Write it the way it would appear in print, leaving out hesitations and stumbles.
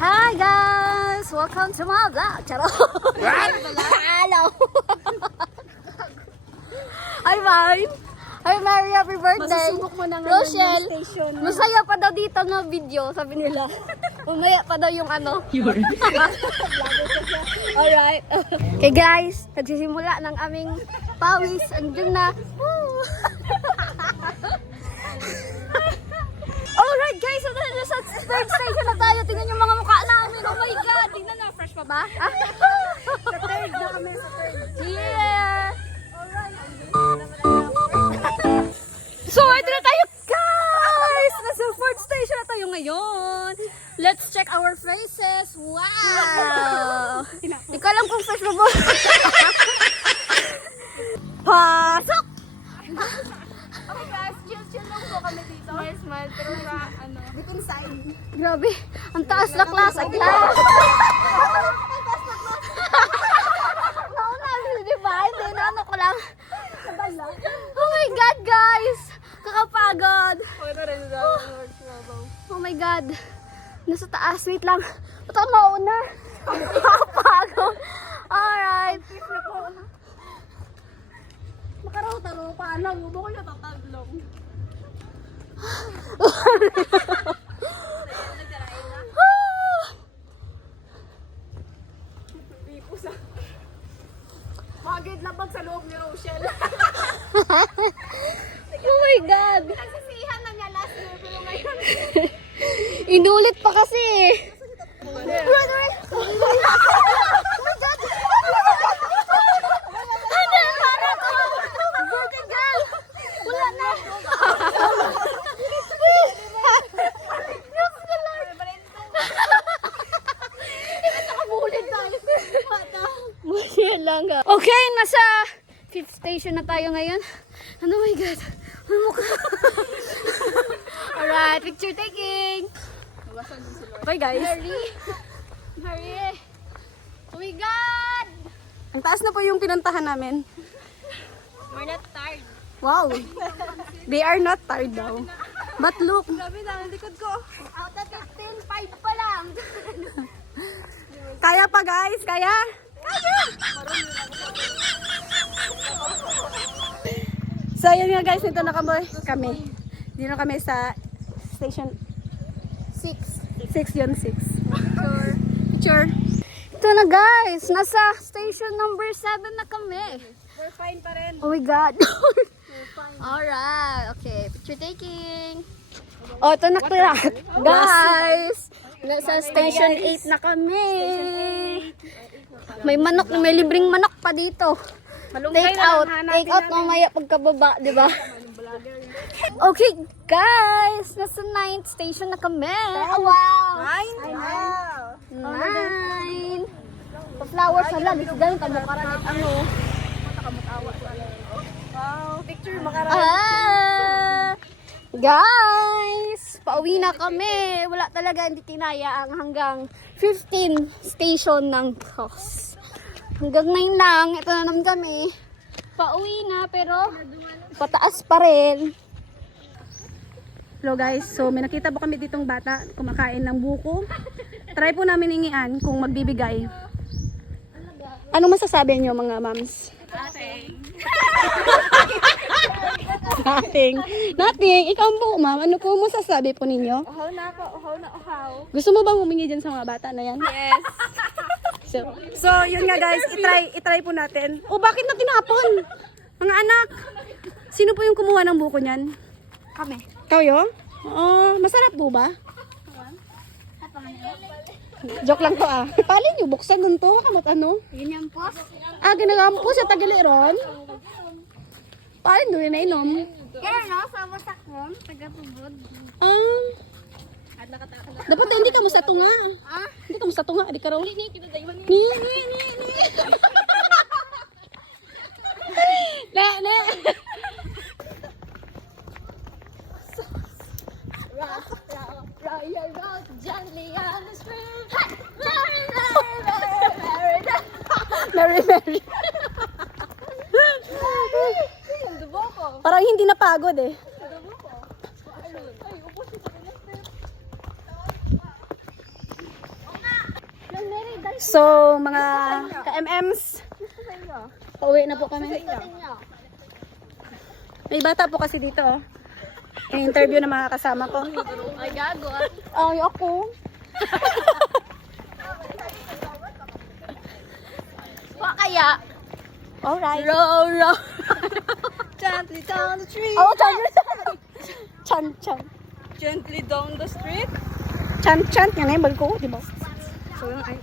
Hi guys! Welcome to my vlog! Charot! Hello! Hi Mine! Hi Mary! Happy birthday! Masusubok mo na ngayon Rochelle! yung station. Masaya pa daw dito na video, sabi nila. Umaya pa daw yung ano. Alright. Okay guys, nagsisimula ng aming pawis. Andiyan na. Alright guys, so sa third station na tayo. Tingnan yung mga mukha namin. Oh my God! Tingnan na, fresh pa ba? Sa third na kami, sa third. Yeah! So, ito na tayo guys! Nasa fourth station na tayo ngayon. Let's check our faces. Wow! Di ko alam kung fresh ba ba. Pasok! Okay guys, chill lang po kami dito. Smile, pero ano, deep inside. Grabe, ang taas na class. Ang class. Nauna, di ba? Hindi, naano ko lang. Oh my God, guys! Kakapagod. Oh my God. Nasa taas. Wait lang. Ba't ako mauna? Kakapagod. Alright. Makaraw-taro pa, ano, hubo ko na tatablong. Magid labag sa loob ni Rochelle. Oh my God. Nagsisihan na niya last year, pero ngayon. Inulit pa kasi. Wala na. Okay, nasa 5th station na tayo ngayon. Oh my God. Ang mukha. Alright, picture taking. Okay guys, Hurry. Oh my God. ang taas na po yung pinuntahan namin. We're not tired. Wow. They are not tired daw. But look. Grabe na, ang likod ko. Out of 15, 5 pa lang. Kaya pa guys, kaya. So yun nga guys, ito na kami. Dito kami sa station 6. 6 yun, 6. Picture. Ito na guys, nasa station number 7 na kami. We're fine pa rin. Oh my God. Alright, okay, picture taking. Oh, ito na kaya. Guys, nasa station 8 na kami. May manok, may libreng manok pa dito. Take out mamaya pagkababa, di ba? Okay, guys, nasa 9th station na kami. Oh, wow. 9. Flowers hala, dito ganun kamukha ano. Wow, picture makarami. Guys, pauwi na kami. Wala talaga, hindi kinaya ang hanggang 15 station ng cross. Hanggang 9 lang, ito na naman kami. Pauwi na, pero pataas pa rin. Hello guys, so may nakita po kami ditong bata kumakain ng buko. Try po namin ingian kung magbibigay. Ano masasabi niyo mga mams? Nothing. Ikaw po ma'am, ano po masasabi po ninyo? Uhaw na ako, uhaw na uhaw. Gusto mo bang humingi dyan sa mga bata na yan? Yes. So yun nga guys, itry po natin. O bakit na tinapon? Mga anak, sino po yung kumuha ng buko niyan? Kami. Kayo? Oo, masarap po ba? Joke lang to ah. Palin nyo, buksan nun to. Kamot ano? Yun yung pos. Ginagawa po sa Tagiliron. Palin doon na inom. Kaya no, sama sa kong, taga-pubod. Dapat hindi ka mo sa tunga. Hindi ka mo sa tunga. Hindi ka raw. Ni. Na. Row your boat gently on the stream. Mary. Parang hindi napagod eh. So, mga ka-MMs, pauwi na po kami. May bata po kasi dito. Oh. Yung interview ng mga kasama ko. Ay, gago. Ay, ako. Pa kaya? Alright. Row, row. Gently down the street. Oh, chan. Chan. Gently down the street. Chan. Yan ay ko, di ba? So, yun ay.